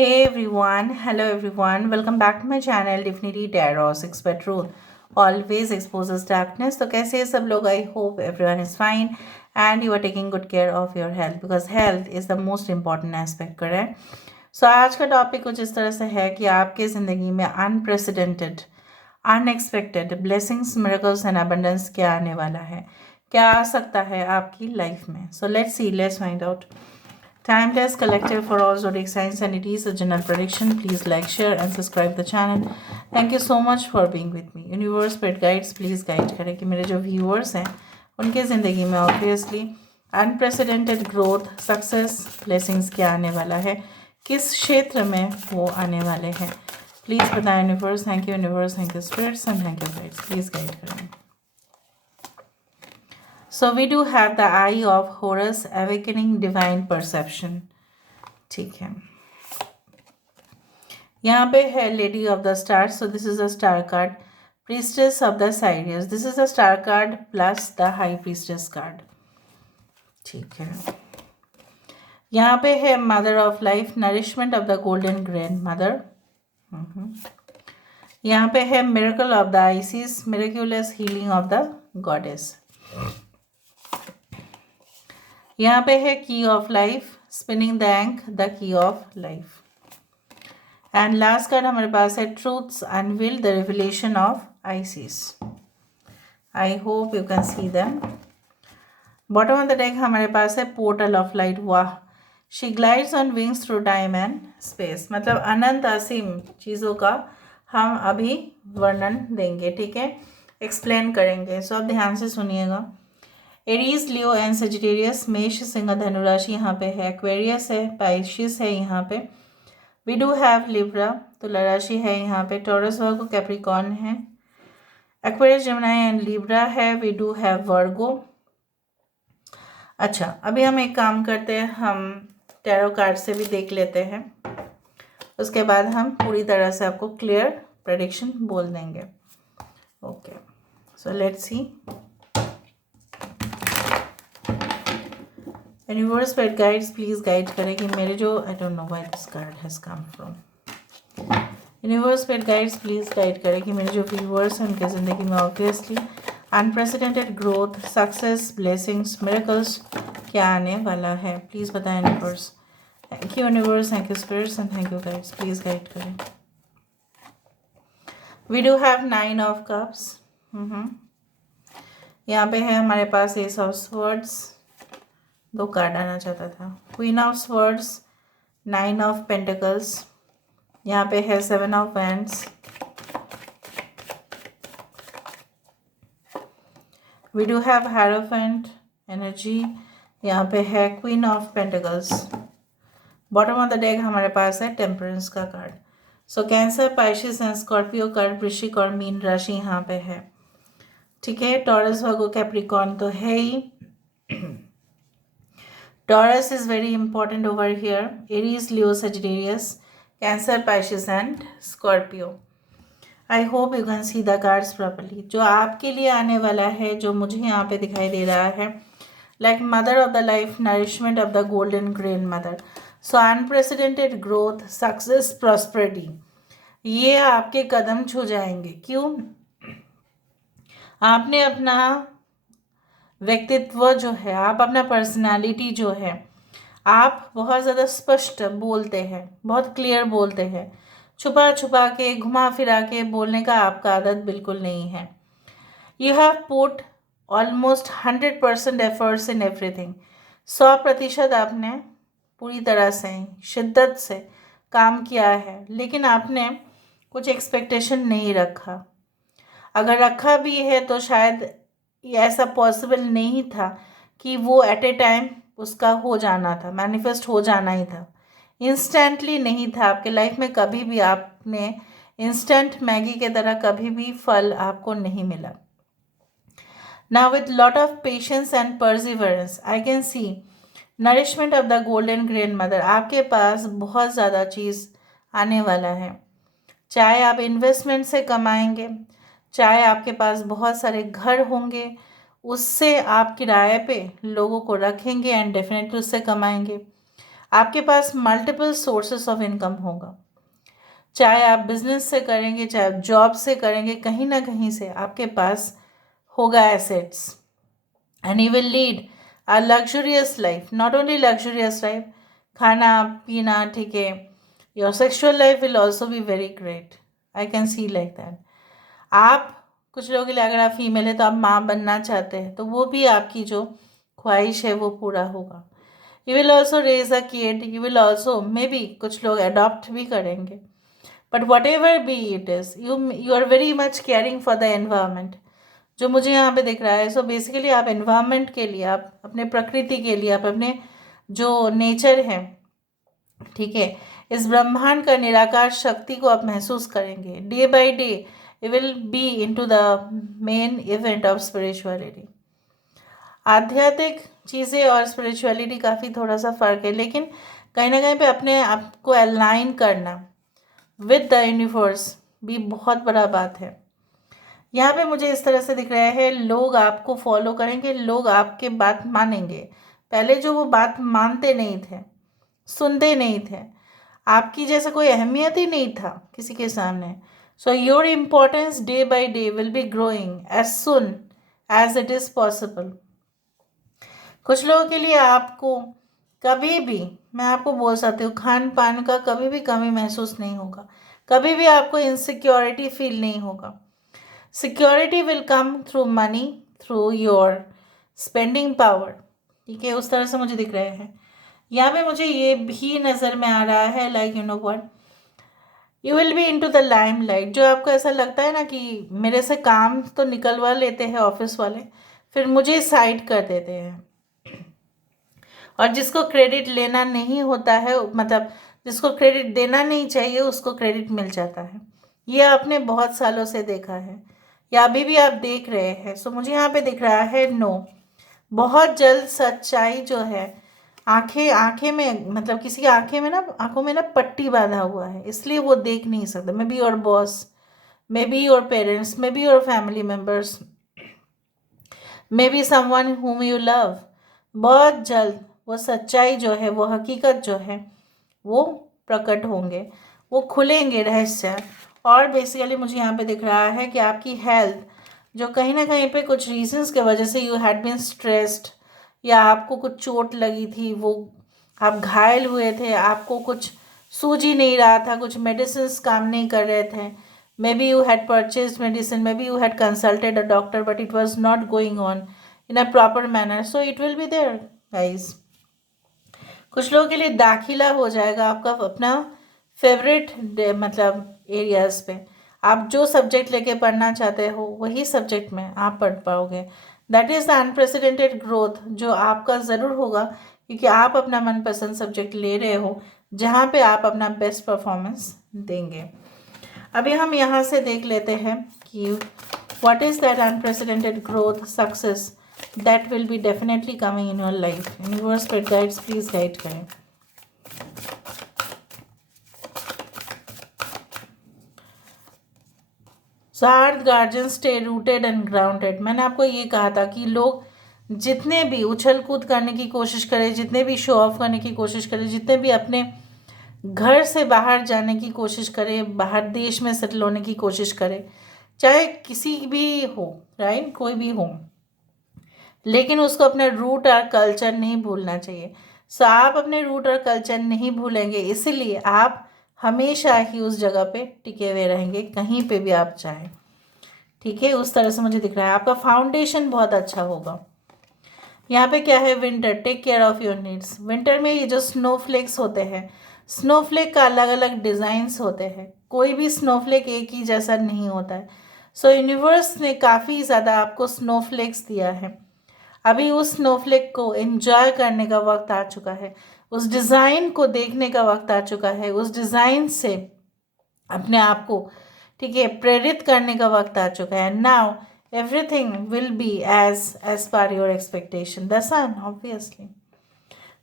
Hello everyone, welcome back to my channel Divinity Tarot 6 Truth always exposes darkness. तो कैसे हैं सब लोग? I hope everyone is fine and you are taking good care of your health because health is the most important aspect, correct? So आज का topic कुछ इस तरह से है कि आपके ज़िंदगी में unprecedented unexpected blessings miracles and abundance क्या आने वाला है, क्या आ सकता है आपकी लाइफ में. So let's find out. Timeless collective for all zodiac signs, and it is a general prediction. Please like, share and subscribe the channel. Thank you so much for being with me. Universe Spirit Guides please guide करें कि मेरे जो viewers हैं उनके ज़िंदगी में obviously unprecedented growth, success, blessings क्या आने वाला है, किस क्षेत्र में वो आने वाले हैं. प्लीज़ बताएं universe. Thank you universe, thank you spirits and thank you guides. Please guide करें. So we do have the eye of Horus, awakening divine perception. ठीक है. यहाँ पे है lady of the stars. So this is a star card. Priestess of the Sirius. This is a star card plus the high priestess card. ठीक है. यहाँ पे है mother of life, nourishment of the golden grand mother. यहाँ पे है miracle of the Isis, miraculous healing of the goddess. यहाँ पे है key of life, spinning the ankh, the key of life. And last card हमारे पास है truths unveil, the revelation of ISIS. I hope you can see them. Bottom of the deck हमारे पास है portal of light. वाह, she glides on wings through time and space. मतलब अनंत असीम चीज़ों का हम अभी वर्णन देंगे. ठीक है, एक्सप्लेन करेंगे. सो आप ध्यान से सुनिएगा. एरीज, लियो एंड सजिटेरियस, मेष, सिंह, धनु राशि यहाँ पे है. एक्वेरियस है, पाइशिस है यहाँ पे. वी डू हैव लिब्रा, तुला राशि है यहाँ पे. टॉरस, वर्गो, कैप्रिकॉर्न है. एक्वेरियस, जेमिनी एंड लिब्रा है. वी डू हैव वर्गो. अच्छा, अभी हम एक काम करते हैं, हम टैरो कार्ड से भी देख लेते हैं. उसके बाद हम पूरी तरह से आपको क्लियर प्रेडिक्शन बोल देंगे. Okay, so let's see. Universe पर गाइड्स प्लीज़ गाइड करें कि मेरे जो I don't know why this card has come from. Universe पर गाइड्स प्लीज़ गाइड करें कि मेरे जो व्यूअर्स हैं उनके ज़िंदगी में obviously unprecedented growth, success, blessings, miracles क्या आने वाला है. प्लीज़ बताएं universe. Thank you universe, thank you spirits and thank you guides. Please guide करें. We do have 9 of cups. यहाँ पे है हमारे पास एस ऑफ स्वर्ड्स. 2 कार्ड आना चाहता था. Queen of swords, 9 of pentacles. यहाँ पे है 7 of wands. We do have hierophant energy. यहाँ पे है queen of pentacles. Bottom of the deck हमारे पास है टेम्परेंस का card. So cancer, Pisces and Scorpio card, वृश्चिक और मीन राशि यहाँ पे है. ठीक है. टॉरस, वर्गो, कैप्रिकॉर्न तो है ही. Taurus is very important over here. Aries, Leo, Sagittarius, Cancer, Pisces and Scorpio. I hope you can see the cards properly. जो आपके लिए आने वाला है, जो मुझे यहाँ पे दिखाई दे रहा है, like mother of the life, nourishment of the golden grain mother. So unprecedented growth, success, prosperity. ये आपके कदम छू जाएंगे. क्यों? आपने अपना व्यक्तित्व जो है, आप अपना पर्सनालिटी जो है, आप बहुत ज़्यादा स्पष्ट बोलते हैं, बहुत क्लियर बोलते हैं. छुपा छुपा के, घुमा फिरा के बोलने का आपका आदत बिल्कुल नहीं है. You have put almost 100% efforts in everything. 100% आपने पूरी तरह से शिद्दत से काम किया है, लेकिन आपने कुछ एक्सपेक्टेशन नहीं रखा. अगर रखा भी है तो शायद ये ऐसा पॉसिबल नहीं था कि वो एट ए टाइम उसका हो जाना था, मैनिफेस्ट हो जाना ही था. इंस्टेंटली नहीं था. आपके लाइफ में कभी भी आपने इंस्टेंट मैगी के तरह कभी भी फल आपको नहीं मिला. Now with lot of patience and perseverance I can see nourishment of the golden grand mother. आपके पास बहुत ज़्यादा चीज़ आने वाला है. चाहे आप इन्वेस्टमेंट से कमाएंगे, चाहे आपके पास बहुत सारे घर होंगे, उससे आप किराए पे लोगों को रखेंगे एंड डेफिनेटली उससे कमाएंगे. आपके पास मल्टीपल सोर्सेस ऑफ इनकम होगा, चाहे आप बिजनेस से करेंगे, चाहे आप जॉब से करेंगे, कहीं ना कहीं से आपके पास होगा assets, and you will lead a luxurious life, not only luxurious life, खाना पीना, ठीक है, your sexual life will also be very great, I can see like that. आप कुछ लोगों के लिए, अगर आप फीमेल है तो आप माँ बनना चाहते हैं, तो वो भी आपकी जो ख्वाहिश है वो पूरा होगा। You will also raise a kid, you will also maybe कुछ लोग अडॉप्ट भी करेंगे, but whatever be it is, you are very much caring for the environment, जो मुझे यहाँ पे दिख रहा है। सो बेसिकली आप एनवायरमेंट के लिए, आप अपने प्रकृति के लिए, आप अपने जो नेचर है, ठीक है, इस ब्रह्मांड का निराकार शक्ति को आप महसूस करेंगे। Day by day you will be into the main event of spirituality. आध्यात्मिक चीज़ें और स्पिरिचुअलिटी काफ़ी थोड़ा सा फ़र्क है, लेकिन कहीं ना कहीं पे अपने आप को अलाइन करना विद द यूनिवर्स भी बहुत बड़ा बात है। यहाँ पे मुझे इस तरह से दिख रहा है, लोग आपको फॉलो करेंगे, लोग आपके बात मानेंगे। पहले जो वो बात मानते नहीं थे, सुनते नहीं थे, आपकी जैसा कोई अहमियत ही नहीं था किसी के सामने। So your importance day by day will be growing as soon as it is possible. कुछ लोगों के लिए आपको कभी भी, मैं आपको बोल सकती हूँ, खान पान का कभी भी कमी महसूस नहीं होगा, कभी भी आपको इनसिक्योरिटी फील नहीं होगा। Security will come through money, through your spending power, ठीक है, उस तरह से मुझे दिख रहे हैं। यहाँ पे मुझे ये भी नज़र में आ रहा है, like you know what, you will be into the lime light. जो आपको ऐसा लगता है ना कि मेरे से काम तो निकलवा लेते हैं ऑफिस वाले, फिर मुझे साइड कर देते हैं, और जिसको क्रेडिट लेना नहीं होता है, मतलब जिसको क्रेडिट देना नहीं चाहिए, उसको क्रेडिट मिल जाता है। ये आपने बहुत सालों से देखा है, या अभी भी आप देख रहे हैं। सो मुझे यहाँ पे दिख रहा है नो, बहुत जल्द सच्चाई जो है, आंखें आंखें में, मतलब किसी की आंखें में ना, आंखों में ना पट्टी बांधा हुआ है, इसलिए वो देख नहीं सकता। May be your boss, may be your parents, may be your family members, may be someone whom you love. बहुत जल्द वो सच्चाई जो है, वो हकीकत जो है, वो प्रकट होंगे, वो खुलेंगे रहस्य। और बेसिकली मुझे यहाँ पे दिख रहा है कि आपकी हेल्थ, जो कहीं ना कहीं पे कुछ रीजंस के वजह से यू हैड बीन स्ट्रेस्ड, या आपको कुछ चोट लगी थी, वो आप घायल हुए थे, आपको कुछ सूझ ही नहीं रहा था, कुछ मेडिसिन काम नहीं कर रहे थे, maybe you had purchase medicine, maybe you had consulted a doctor, but it was not going on in a proper manner, so it will be there guys. कुछ लोगों के लिए दाखिला हो जाएगा आपका अपना फेवरेट, मतलब एरियाज पे, आप जो सब्जेक्ट लेके पढ़ना चाहते हो वही सब्जेक्ट में आप पढ़ पाओगे। That is the unprecedented growth जो आपका ज़रूर होगा, क्योंकि आप अपना मनपसंद सब्जेक्ट ले रहे हो, जहाँ पे आप अपना बेस्ट परफॉर्मेंस देंगे। अभी हम यहाँ से देख लेते हैं कि what is that unprecedented growth success that will be definitely coming in your life. Universe spirit guides please guide करें। So earth guardian stay rooted and grounded. मैंने आपको ये कहा था कि लोग जितने भी उछल कूद करने की कोशिश करें, जितने भी शो ऑफ करने की कोशिश करें, जितने भी अपने घर से बाहर जाने की कोशिश करें, बाहर देश में सेटल होने की कोशिश करें, चाहे किसी भी हो, राइट, कोई भी हो, लेकिन उसको अपना रूट और कल्चर नहीं भूलना चाहिए। सो आप अपने रूट और कल्चर नहीं भूलेंगे, इसीलिए आप हमेशा ही उस जगह पे टिके हुए रहेंगे, कहीं पे भी आप चाहें, ठीक है। उस तरह से मुझे दिख रहा है आपका फाउंडेशन बहुत अच्छा होगा। यहाँ पे क्या है, winter, take care of your needs. Winter में ये जो स्नोफ्लेक्स होते हैं, स्नोफ्लेक का अलग अलग डिज़ाइंस होते हैं, कोई भी स्नोफ्लेक एक ही जैसा नहीं होता है। सो यूनिवर्स ने काफ़ी ज़्यादा आपको स्नोफ्लेक्स दिया है, अभी उस स्नोफ्लेक को एंजॉय करने का वक्त आ चुका है, उस डिज़ाइन को देखने का वक्त आ चुका है, उस डिज़ाइन से अपने आप को, ठीक है, प्रेरित करने का वक्त आ चुका है। Now everything will be as per your expectation. The sun, obviously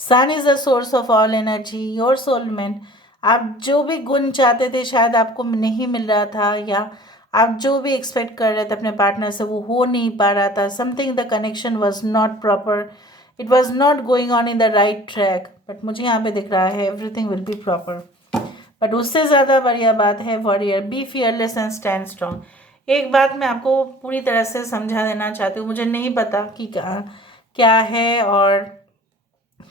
sun is the source of all energy, your soulmate. आप जो भी गुण चाहते थे शायद आपको नहीं मिल रहा था, या आप जो भी एक्सपेक्ट कर रहे थे अपने पार्टनर से वो हो नहीं पा रहा था, something the connection was not proper, it was not going on in the right track, but मुझे यहाँ पे दिख रहा है everything will B proper. But उससे ज़्यादा बढ़िया बात है warrior, be fearless and stand strong. एक बात मैं आपको पूरी तरह से समझा देना चाहती हूँ, मुझे नहीं पता कि क्या है और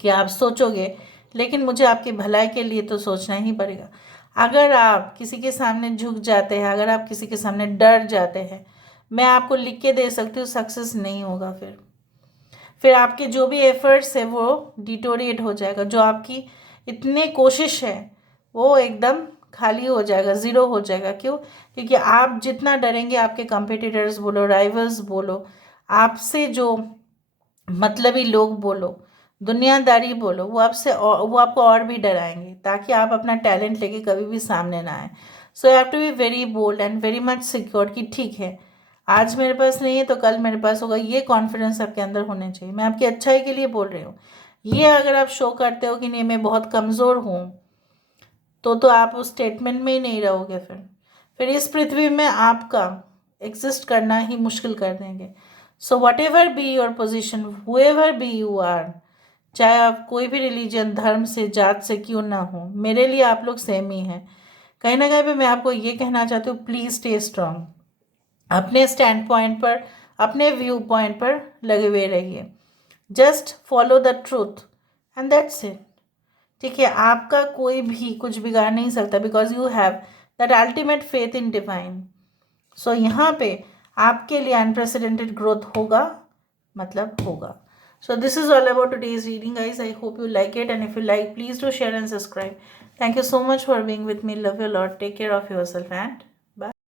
क्या आप सोचोगे, लेकिन मुझे आपकी भलाई के लिए तो सोचना ही पड़ेगा। अगर आप किसी के सामने झुक जाते हैं, अगर आप किसी के सामने डर जाते हैं, मैं आपको लिख के दे सकती हूँ सक्सेस नहीं होगा। फिर आपके जो भी एफर्ट्स है वो डिटोरिएट हो जाएगा, जो आपकी इतनी कोशिश है वो एकदम खाली हो जाएगा, ज़ीरो हो जाएगा। क्यों? क्योंकि आप जितना डरेंगे, आपके कंपेटिटर्स बोलो, राइवल्स बोलो, आपसे जो मतलबी लोग बोलो, दुनियादारी बोलो, वो आपको और भी डराएंगे, ताकि आप अपना टैलेंट लेके कभी भी सामने ना आए। So you have to be very bold and very much secure कि ठीक है, आज मेरे पास नहीं है तो कल मेरे पास होगा। ये कॉन्फिडेंस आपके अंदर होने चाहिए। मैं आपकी अच्छाई के लिए बोल रही हूँ। ये अगर आप शो करते हो कि नहीं मैं बहुत कमज़ोर हूँ, तो आप उस स्टेटमेंट में ही नहीं रहोगे। फिर इस पृथ्वी में आपका एग्जिस्ट करना ही मुश्किल कर देंगे। So whatever be your position, whoever be you are, चाहे आप कोई भी रिलीजन, धर्म से, जात से क्यों ना हो, मेरे लिए आप लोग सेम ही हैं। कहीं ना कहीं पे मैं आपको ये कहना चाहती हूँ, प्लीज़ स्टे स्ट्रांग। अपने स्टैंड पॉइंट पर, अपने व्यू पॉइंट पर लगे हुए रहिए। Just follow the truth and that's it. ठीक है, आपका कोई भी कुछ बिगाड़ नहीं सकता, because you have that ultimate faith in divine. So यहाँ पे आपके लिए अनप्रेसिडेंटेड ग्रोथ होगा, मतलब होगा। So this is all about today's reading, guys. I hope you like it, and if you like, please do share and subscribe. Thank you so much for being with me. Love you a lot. Take care of yourself and